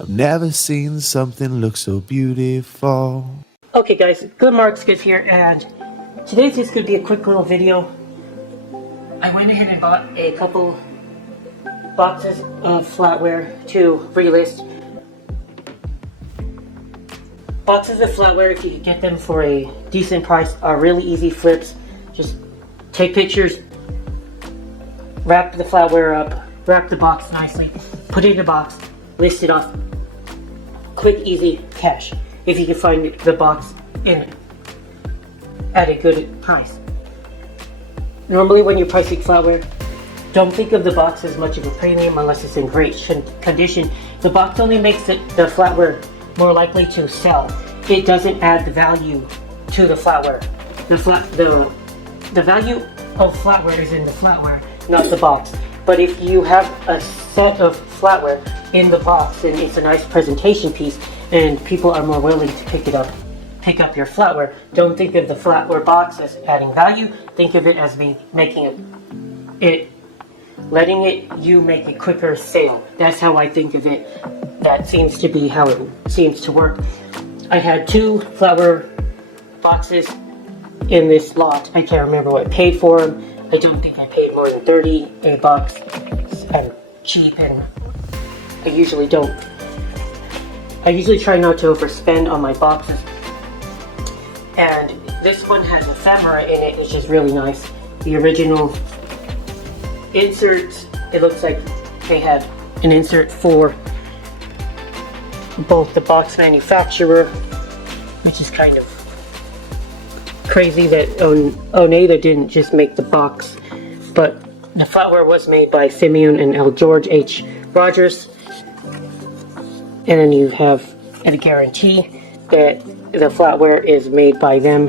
I've never seen something look so beautiful. Okay guys, Good Marks Good here, and today's just going to be a quick little video. I went ahead and bought a couple boxes of flatware to relist. Boxes of flatware, if you can get them for a decent price, are really easy flips. Just take pictures, wrap the flatware up, wrap the box nicely, put it in a box, list it off. Quick, easy cash. If you can find the box in at a good price. Normally when you're pricing flatware, don't think of the box as much of a premium unless it's in great condition. The box only makes the flatware more likely to sell. It doesn't add the value to the flatware. The value of flatware is in the flatware, not the box. But if you have a set of flatware in the box and it's a nice presentation piece and people are more willing to pick up your flatware, don't think of the flatware box as adding value. Think of it as letting you make a quicker sale. That's how I think of it. That seems to be how it seems to work. I had 2 flatware boxes in this lot. I can't remember what I paid for them. I don't think I paid more than 30 a box. I'm cheap and I usually don't. I usually try not to overspend on my boxes. And this one has ephemera in it, which is really nice. The original inserts, it looks like they had an insert for both the box manufacturer, which is kind of crazy that Oneida didn't just make the box, but the flatware was made by Simeon and L. George H. Rogers. And then you have a guarantee that the flatware is made by them,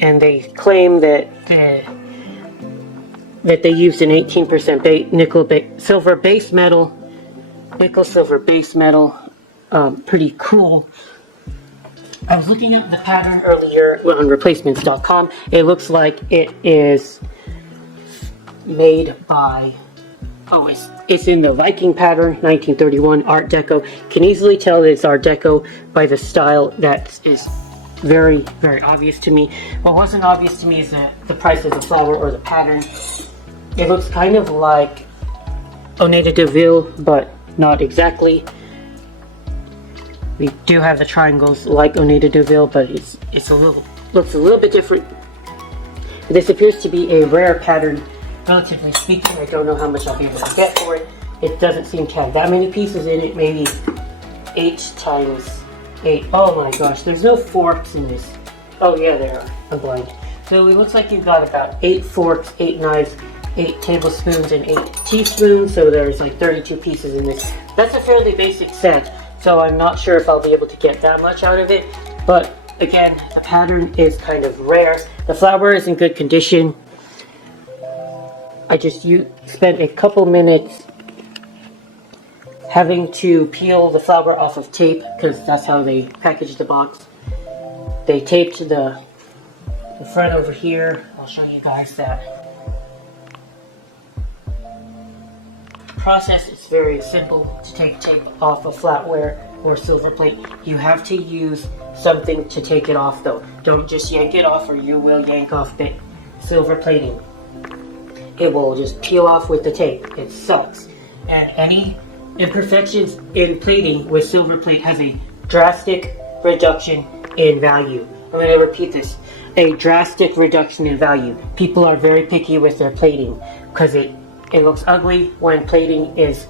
and they claim that they used an 18% nickel-silver base metal. Nickel-silver base metal, pretty cool. I was looking at the pattern earlier on replacements.com. It looks like it is made by, it's in the Viking pattern, 1931 Art Deco. Can easily tell that it's Art Deco by the style that is very, very obvious to me. What wasn't obvious to me is the price of the flower or the pattern. It looks kind of like Oneida Deville, but not exactly. We do have the triangles like Oneida Deville, but looks a little bit different. This appears to be a rare pattern, relatively speaking. I don't know how much I'll be able to get for it. It doesn't seem to have that many pieces in it, maybe 8 times 8. Oh my gosh, there's no forks in this. Oh yeah, there are. I'm blind. So it looks like you've got about 8 forks, 8 knives, 8 tablespoons, and 8 teaspoons. So there's like 32 pieces in this. That's a fairly basic set, so I'm not sure if I'll be able to get that much out of it. But again, the pattern is kind of rare. The flatware is in good condition. I just spent a couple minutes having to peel the flatware off of tape, because that's how they packaged the box. They taped the front over here. I'll show you guys that. The process is very simple to take tape off of flatware or silver plate. You have to use something to take it off though. Don't just yank it off or you will yank off the silver plating. It will just peel off with the tape. It sucks. And any imperfections in plating with silver plate has a drastic reduction in value. I'm going to repeat this. A drastic reduction in value. People are very picky with their plating because it looks ugly when plating is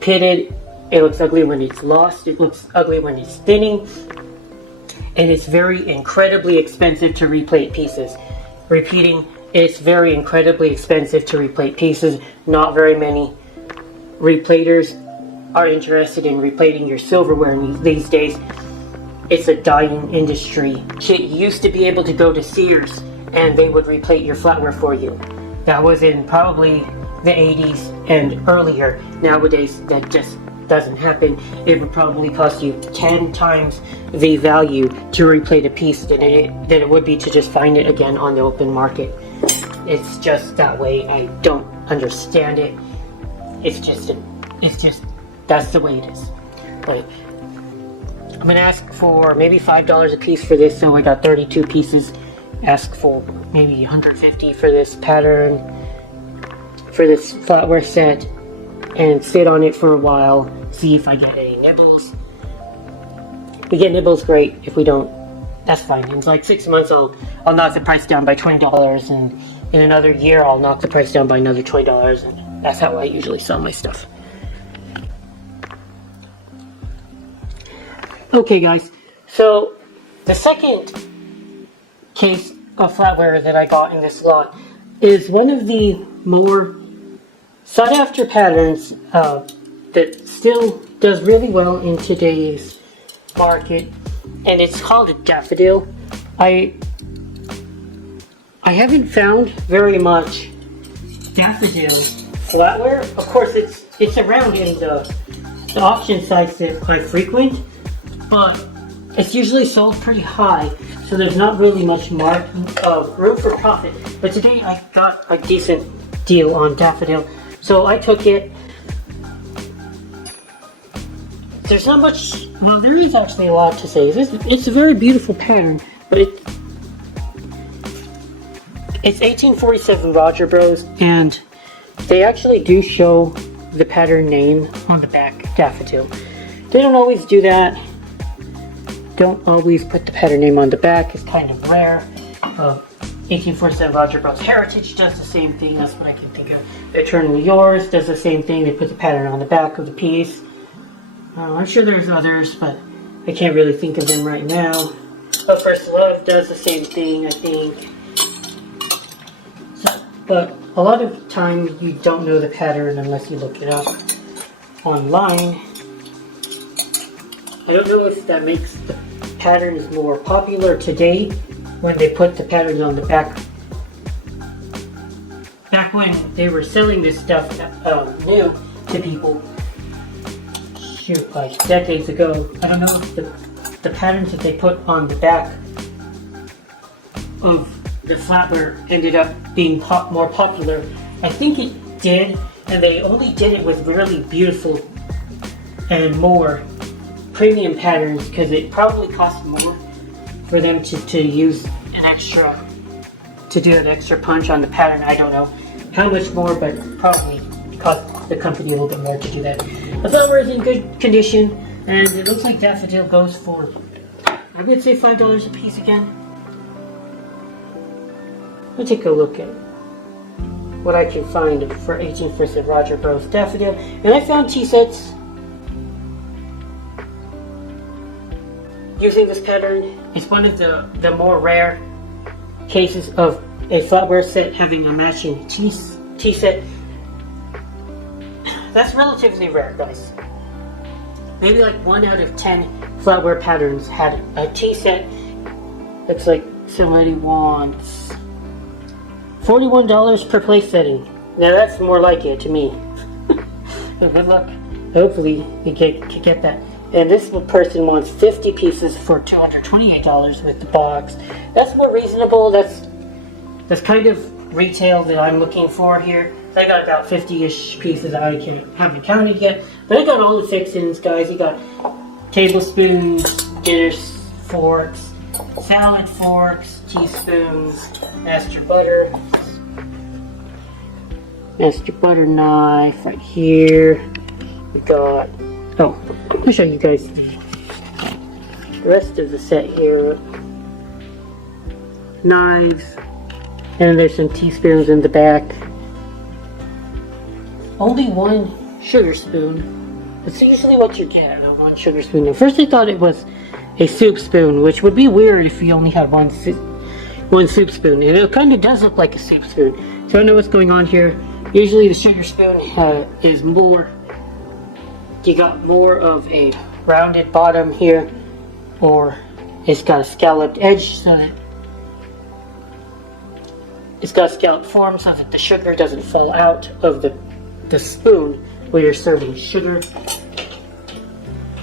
pitted. It looks ugly when it's lost. It looks ugly when it's thinning. And it's very incredibly expensive to replate pieces. Repeating, it's very incredibly expensive to replate pieces. Not very many replaters are interested in replating your silverware these days. It's a dying industry. You used to be able to go to Sears and they would replate your flatware for you. That was in probably the 80s and earlier. Nowadays, that just doesn't happen. It would probably cost you 10 times the value to replate a piece than it would be to just find it again on the open market. It's just that way. I don't understand it. It's just that's the way it is. But I'm gonna ask for maybe $5 a piece for this, so I got 32 pieces. Ask for maybe 150 for this pattern, for this flatware set, and sit on it for a while, see if I get any nibbles. If we get nibbles, great. If we don't, that's fine. In like 6 months, I'll knock the price down by $20, and in another year, I'll knock the price down by another $20, and that's how I usually sell my stuff. Okay, guys. So the second case of flatware that I got in this lot is one of the more sought after patterns that still does really well in today's market, and it's called a Daffodil. I haven't found very much Daffodil flatware. Of course, it's around in the auction sites that I frequent, but it's usually sold pretty high, so there's not really much room for profit. But today I got a decent deal on Daffodil, so I took it. There's not much, well, there is actually a lot to say. It's a very beautiful pattern, but it's 1847 Roger Bros, and they actually do show the pattern name on the back, Daffodil. They don't always do that. Don't always put the pattern name on the back. It's kind of rare. 1847 Roger Bros. Heritage does the same thing. That's what I can think of. Eternally Yours does the same thing. They put the pattern on the back of the piece. I'm sure there's others, but I can't really think of them right now. But First Love does the same thing, I think. But a lot of time you don't know the pattern unless you look it up online. I don't know if that makes the patterns more popular today when they put the patterns on the back. Back when they were selling this stuff new to people, shoot, like decades ago, I don't know if the patterns that they put on the back of the flatware ended up being more popular. I think it did, and they only did it with really beautiful and more premium patterns, because it probably cost more for them to use an extra, to do an extra punch on the pattern. I don't know how much more, but probably cost the company a little bit more to do that. The flower is in good condition, and it looks like Daffodil goes for, I would say, $5 a piece again. Let's take a look at what I can find for 18% Roger Bros. Daffodil, and I found tea sets using this pattern. It's one of the more rare cases of a flatware set having a matching tea set. That's relatively rare, guys. Maybe like 1 out of 10 flatware patterns had a tea set. Looks like somebody wants $41 per place setting. Now that's more like it to me. Good luck. Hopefully you can get that. And this person wants 50 pieces for $228 with the box. That's more reasonable. That's kind of retail that I'm looking for here. So I got about 50-ish pieces I haven't counted yet. But I got all the fixings, guys. You got tablespoons, dinner forks, salad forks, teaspoons, master butter knife right here. We got, I'll show you guys the rest of the set here. Knives, and there's some teaspoons in the back. Only one sugar spoon. That's usually what you get out of one sugar spoon. At first I thought it was a soup spoon, which would be weird if you only had one soup spoon. And it kind of does look like a soup spoon. So I know what's going on here. Usually the sugar spoon is more, you got more of a rounded bottom here, or it's got a scalloped edge, so that it's got a scalloped form so that the sugar doesn't fall out of the spoon where you're serving sugar.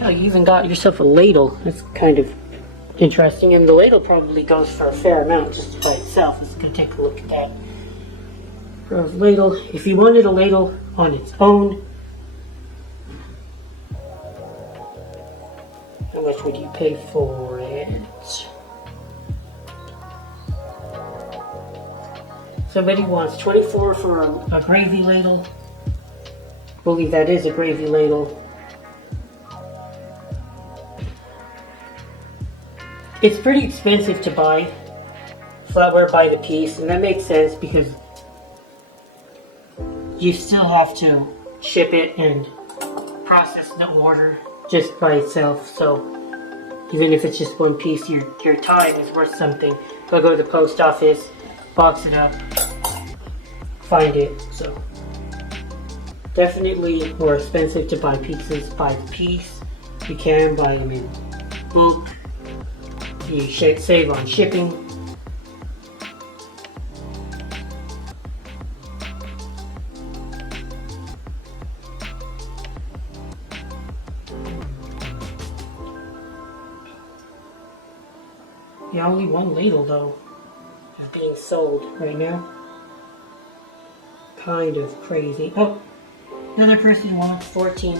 Oh, you even got yourself a ladle. That's kind of interesting, and the ladle probably goes for a fair amount just by itself. Let's go take a look at that. For a ladle, if you wanted a ladle on its own, much would you pay for it? Somebody wants 24 for a gravy ladle. I believe that is a gravy ladle. It's pretty expensive to buy flatware by the piece, and that makes sense because you still have to ship it and process the order just by itself. So even if it's just one piece, your time is worth something. Go to the post office, box it up, find it. So definitely more expensive to buy pizzas by the piece. You can buy them in bulk. You should save on shipping. Yeah, only one ladle though is being sold right now. Kind of crazy. Oh, another person wants 14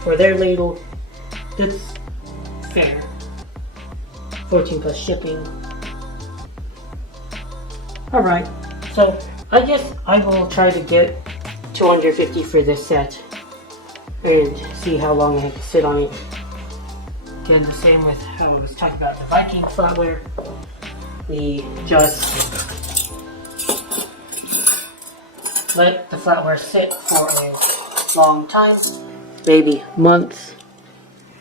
for their ladle. That's fair. 14 plus shipping. Alright, so I guess I will try to get 250 for this set and see how long I can sit on it. Again, the same with how I was talking about the Viking flatware. We just let the flatware sit for a long time, maybe months,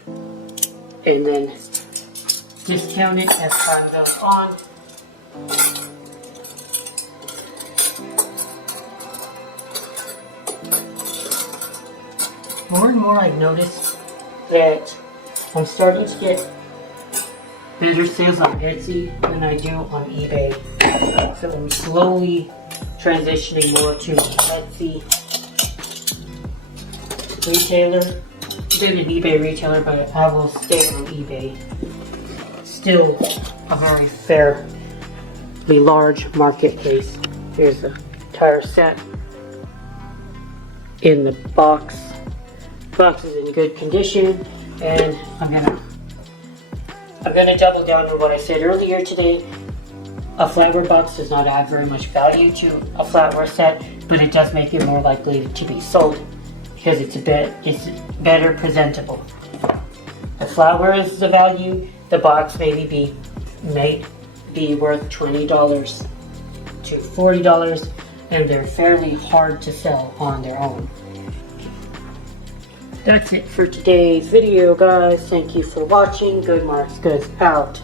and then discount it as time goes on. More and more I've noticed that I'm starting to get better sales on Etsy than I do on eBay. So I'm slowly transitioning more to Etsy retailer. I've been an eBay retailer, but I will stay on eBay. Still a very fairly large marketplace. Here's the entire set in the box. The box is in good condition, and I'm gonna double down on what I said earlier today. A flatware box does not add very much value to a flatware set, but it does make it more likely to be sold because it's better presentable. The flatware is the value. The box may be worth $20 to $40, and they're fairly hard to sell on their own. That's it for today's video, guys. Thank you for watching. Good Marks goes out.